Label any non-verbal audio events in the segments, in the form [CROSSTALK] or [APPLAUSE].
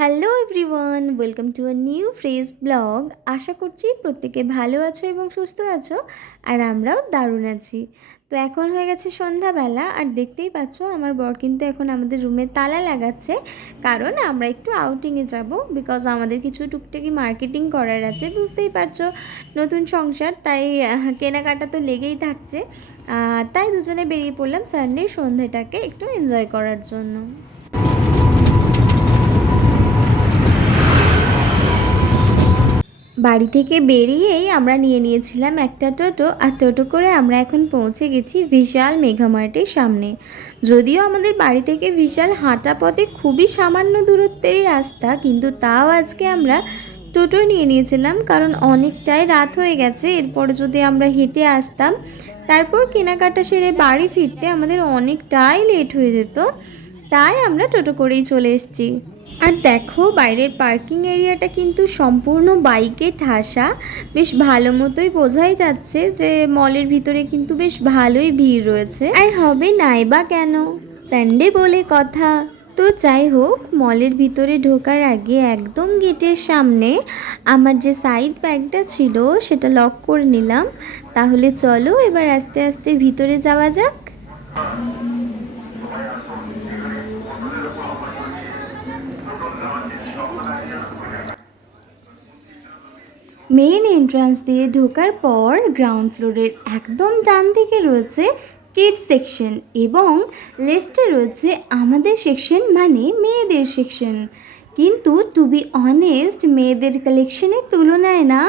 Hello everyone, welcome to a new phrase blog. আশা করছি প্রত্যেকে ভালো আছো এবং সুস্থ আছো, আর আমরাও দারুণ আছি। তো এখন হয়ে গেছে সন্ধ্যাবেলা, আর দেখতেই পাচ্ছ আমার বর কিন্তু এখন আমাদের রুমে তালা লাগাচ্ছে। কারণ আমরা একটু আউটিংয়ে যাব বিকজ আমাদের কিছু টুকটাকি মার্কেটিং করার আছে, বুঝতেই পারছ। নতুন সংসার, তাই কেনাকাটা তো লেগেই থাকছে। তাই দুজনে বেরিয়ে পড়লাম সানডে সন্ধ্যেটাকে একটু এনজয় করার জন্য। বাড়ি থেকে বেরিয়েই আমরা নিয়ে নিয়েছিলাম একটা টোটো, আর টোটো করে আমরা এখন পৌঁছে গেছি বিশাল মেঘামার্টের সামনে। যদিও আমাদের বাড়ি থেকে বিশাল হাঁটা পথে খুবই সামান্য দূরত্বেরই রাস্তা, কিন্তু তাও আজকে আমরা টোটো নিয়ে নিয়েছিলাম, কারণ অনেকটাই রাত হয়ে গেছে। এরপর যদি আমরা হেঁটে আসতাম, তারপর কেনাকাটা সেরে বাড়ি ফিরতে আমাদের অনেকটাই লেট হয়ে যেত। তাই আমরা টোটো করেই চলে এসেছি। আর দেখো, বাইরের পার্কিং এরিয়াটা কিন্তু সম্পূর্ণ বাইকে ঠাসা। বেশ ভালো মতোই বোঝাই যাচ্ছে যে মলের ভিতরে কিন্তু বেশ ভালোই ভিড় রয়েছে। আর হবে নাই বা কেন? সানডে বলে কথা। তো যাই হোক, মলের ভিতরে ঢোকার আগে একদম গেটের সামনে আমার যে সাইড ব্যাগটা ছিল, সেটা লক করে নিলাম। তাহলে চলো, এবার আস্তে আস্তে ভিতরে যাওয়া যাক। মেন এন্ট্রান্স দিয়ে ঢোকার পর গ্রাউন্ড ফ্লোরের একদম ডান দিকে রয়েছে কিডস সেকশন এবং লেফটে রয়েছে আমাদের সেকশন মানে মেয়েদের সেকশন কিন্তু টু বি অনেস্ট মেয়েদের কালেকশনের তুলনায় না,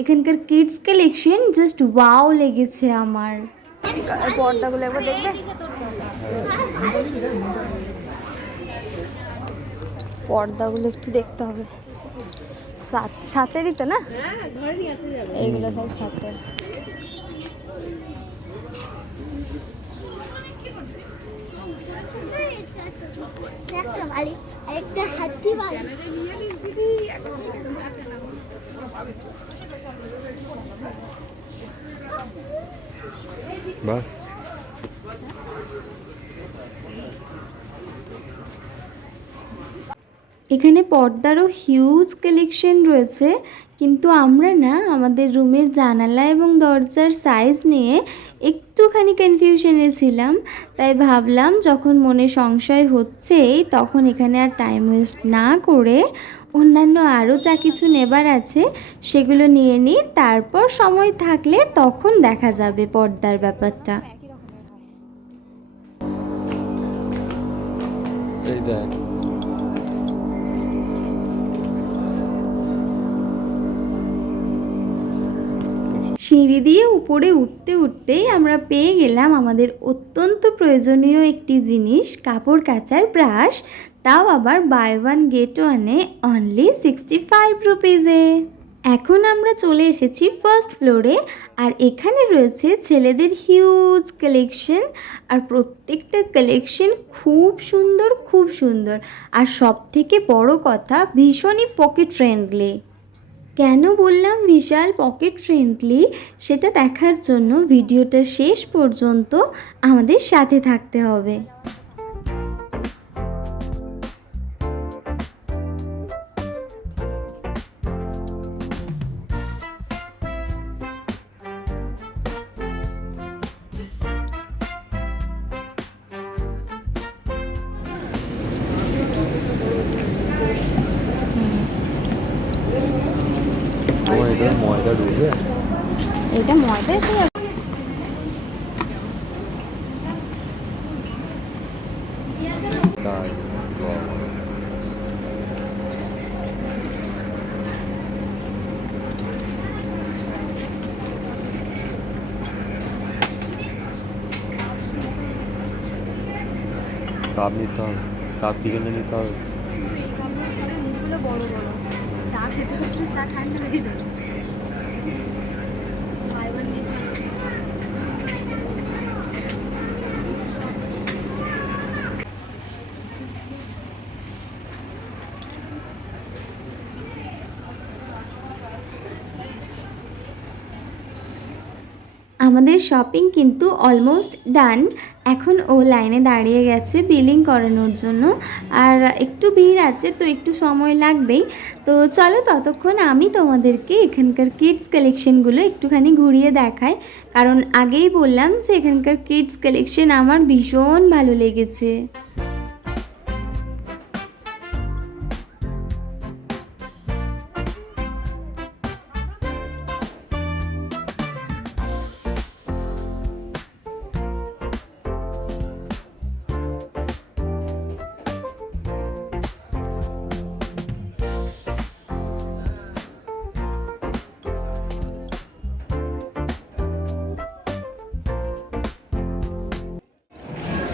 এখানকার কিডস কালেকশন জাস্ট ওয়াও লেগেছে আমার। পর্দাগুলো পর্দাগুলো একটু দেখতে হবে। সাত সাতেরই তো না? এইগুলো সব সাতের একটা বাড়ি একটা হাতি বাড়ি বাস। এখানে পর্দারও হিউজ কালেকশন রয়েছে। কিন্তু আমরা না, আমাদের রুমের জানালা এবং দরজার সাইজ নিয়ে একটুখানি কনফিউশনে ছিলাম। তাই ভাবলাম, যখন মনে সংশয় হচ্ছেই, তখন এখানে আর টাইম ওয়েস্ট না করে অন্যান্য আরও যা কিছু নেবার আছে, সেগুলো নিয়ে নিই। তারপর সময় থাকলে তখন দেখা যাবে পর্দার ব্যাপারটা। এই দেখ। সিঁড়ি দিয়ে উপরে উঠতে উঠতেই আমরা পেয়ে গেলাম আমাদের অত্যন্ত প্রয়োজনীয় একটি জিনিস, কাপড় কাচার ব্রাশ। তাও আবার বাই ওয়ান গেট ওয়ানে অনলি সিক্সটি ফাইভ রুপিজে এখন আমরা চলে এসেছি ফার্স্ট ফ্লোরে আর এখানে রয়েছে ছেলেদের হিউজ কালেকশন আর প্রত্যেকটা কালেকশন খুব সুন্দর খুব সুন্দর। আর সব থেকে বড় কথা, ভীষণই পকেট ফ্রেন্ডলি কেন বললাম বিশাল পকেট ফ্রেন্ডলি সেটা দেখার জন্য ভিডিওটা শেষ পর্যন্ত আমাদের সাথে থাকতে হবে। এটা ময়দা ঢুকবে এটা ময়দা কাপ নিতে হবে কাপ কি জন্য নিতে হবে। চা খেতে খেতে চা ঠান্ডা হয়ে যাবে আমাদের শপিং কিন্তু অলমোস্ট ডান এখন ও লাইনে দাঁড়িয়ে গেছে বিলিং করানোর জন্য। আর একটু ভিড় আছে, তো একটু সময় লাগবেই। তো চলো ততক্ষণ আমি তোমাদেরকে এখানকার কিডস কালেকশনগুলো একটুখানি ঘুরিয়ে দেখাই। কারণ আগেই বললাম যে এখানকার কিডস কালেকশন আমার ভীষণ ভালো লেগেছে।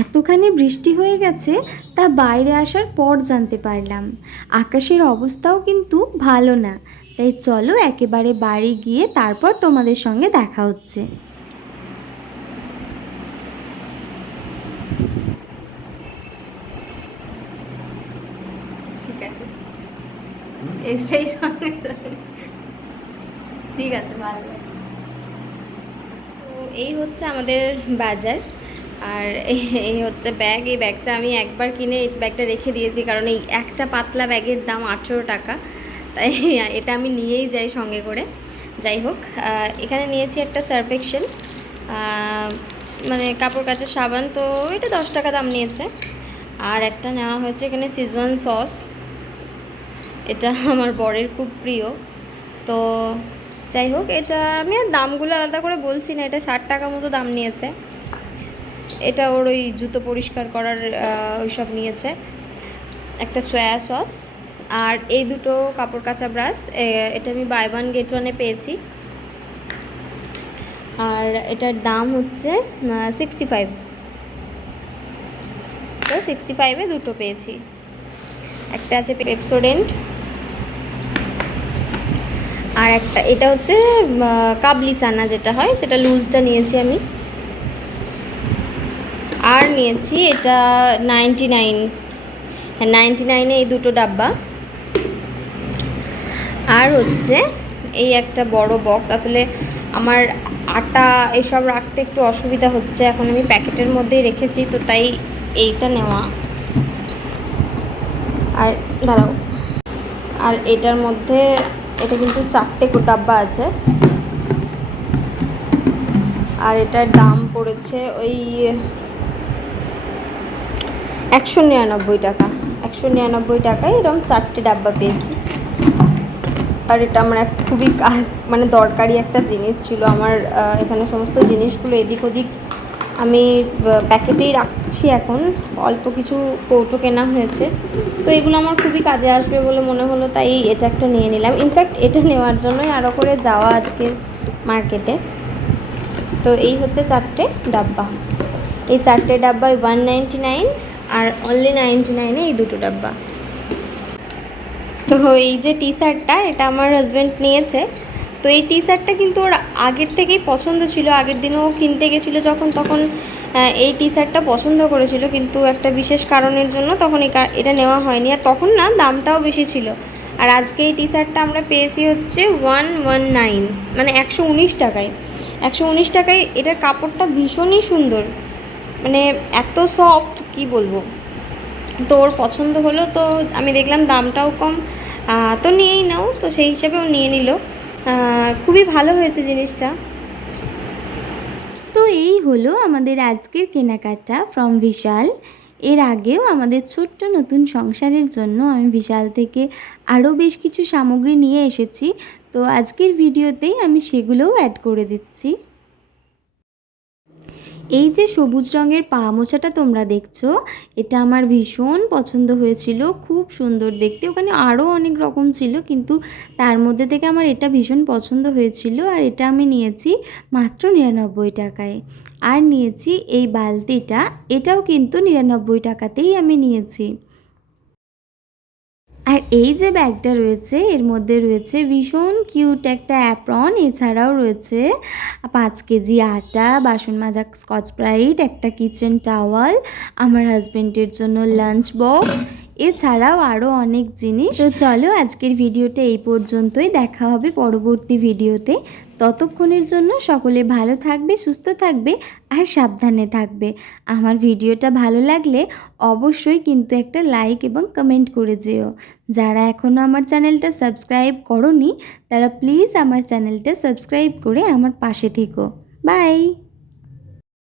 এতখানি বৃষ্টি হয়ে গেছে, তা বাইরে আসার পর জানতে পারলাম। আকাশের অবস্থাও কিন্তু ভালো না। তাই চলো একেবারে বাড়ি গিয়ে তারপর তোমাদের সঙ্গে দেখা হচ্ছে। এসেই সঙ্গে ঠিক আছে, ভালো তো এই হচ্ছে আমাদের বাজার। আর এই- এই হচ্ছে ব্যাগ। এই ব্যাগটা আমি একবার কিনে এই ব্যাগটা রেখে দিয়েছি, কারণ এই একটা পাতলা ব্যাগের দাম আঠেরো টাকা। তাই এটা আমি নিয়েই যাই সঙ্গে করে। যাই হোক এখানে নিয়েছি একটা সার্ফেকশন মানে কাপড় কাচের সাবান, তো এটা দশ টাকা দাম নিয়েছে। আর একটা নেওয়া হয়েছে এখানে সিজওয়ান সস এটা [LAUGHS] আমার বরের খুব প্রিয়। তো যাই হোক, এটা আমি আর দামগুলো আলাদা করে বলছি না, এটা ষাট টাকা মতো দাম নিয়েছে। এটা ওর ওই জুতো পরিষ্কার করার ওইসব নিয়েছে। একটা সয়া সস আর এই দুটো কাপড় কাচা ব্রাশ এটা আমি বাই ওয়ান গেট ওয়ানে পেয়েছি। আর এটার দাম হচ্ছে সিক্সটি ফাইভ তো সিক্সটি ফাইভে দুটো পেয়েছি। একটা আছে পেপসোডেন্ট আর একটা, এটা হচ্ছে কাবলি চানা যেটা হয়, সেটা লুজটা নিয়েছি আমি। আর নিয়েছি এটা নাইনটি নাইন হ্যাঁ নাইনটি নাইনে এই দুটো ডাব্বা। আর হচ্ছে এই একটা বড় বক্স আসলে আমার আটা এসব রাখতে একটু অসুবিধা হচ্ছে, এখন আমি প্যাকেটের মধ্যেই রেখেছি, তো তাই এইটা নেওয়া। আর দাঁড়াও। আর এটার মধ্যে এটা কিন্তু চারটে ডাব্বা আছে। আর এটার দাম পড়েছে ওই একশো নিরানব্বই টাকা। একশো নিরানব্বই টাকায় এরকম চারটে ডাব্বা পেয়েছি। আর এটা আমার এক খুবই মানে দরকারি একটা জিনিস ছিল। আমার এখানে সমস্ত জিনিসগুলো এদিক ওদিক আমি প্যাকেটেই রাখছি এখন। অল্প কিছু কৌটো কেনা হয়েছে। তো এগুলো আমার খুবই কাজে আসবে বলে মনে হলো, তাই এটা একটা নিয়ে নিলাম। ইনফ্যাক্ট এটা নেওয়ার জন্যই আরও করে যাওয়া আজকের মার্কেটে তো এই হচ্ছে চারটে ডাব্বা। এই চারটে ডাব্বা ওয়ান নাইনটি নাইন আর অনলি নাইনটি নাইনে এই দুটো ডাব্বা। তো এই যে টি শার্টটা এটা আমার হাজব্যান্ড নিয়েছে। তো এই টি শার্টটা কিন্তু ওর আগের থেকেই পছন্দ ছিল। আগের দিনও কিনতে গেছিল যখন, তখন এই টি শার্টটা পছন্দ করেছিল। কিন্তু একটা বিশেষ কারণের জন্য তখন এটা নেওয়া হয়নি। আর তখন না, দামটাও বেশি ছিল। আর আজকে এই টি শার্টটা আমরা পেয়েছি হচ্ছে ওয়ান ওয়ান নাইন মানে একশো উনিশ টাকায়। একশো উনিশ টাকায় এটার কাপড়টা ভীষণই সুন্দর। মানে এত সফট কি বলব? তো ওর পছন্দ হলো, তো আমি দেখলাম দামটাও কম। তো নিয়েই নাও। তো সেই হিসাবে ও নিয়ে নিল। খুবই ভালো হয়েছে জিনিসটা। তো এই হলো আমাদের আজকের কেনাকাটা ফ্রম বিশাল এর আগেও আমাদের ছোট্ট নতুন সংসারের জন্য আমি বিশাল থেকে আরও বেশ কিছু সামগ্রী নিয়ে এসেছি। তো আজকের ভিডিওতেই আমি সেগুলোও অ্যাড করে দিচ্ছি। এই যে সবুজ রঙের পা মোছাটা তোমরা দেখছ, এটা আমার ভীষণ পছন্দ হয়েছিল, খুব সুন্দর দেখতে। ওখানে আরও অনেক রকম ছিল, কিন্তু তার মধ্যে থেকে আমার এটা ভীষণ পছন্দ হয়েছিল, আর এটা আমি নিয়েছি মাত্র নিরানব্বই টাকায়। আর নিয়েছি এই বালতিটা, এটাও কিন্তু নিরানব্বই টাকাতেই আমি নিয়েছি। আর এই যে ব্যাগটা রয়েছে, এর মধ্যে রয়েছে ভীষণ কিউট একটা অ্যাপ্রন, এছাড়াও রয়েছে পাঁচ কেজি আটা, বাসন মাজা, স্কচ ব্রাইট, একটা কিচেন টাওয়াল, আমার হাজব্যান্ডের জন্য লাঞ্চ বক্স এছাড়াও আরও অনেক জিনিস। তো চলো আজকের ভিডিওটা এই পর্যন্তই। দেখা হবে পরবর্তী ভিডিওতে। ততক্ষণের জন্য সকলে ভালো থাকবে, সুস্থ থাকবে আর সাবধানে থাকবে। আমার ভিডিওটা ভালো লাগলে অবশ্যই কিন্তু একটা লাইক এবং কমেন্ট করে যেও। যারা এখনও আমার চ্যানেলটা সাবস্ক্রাইব করনি, তারা প্লিজ আমার চ্যানেলটা সাবস্ক্রাইব করে আমার পাশে থেকো। বাই!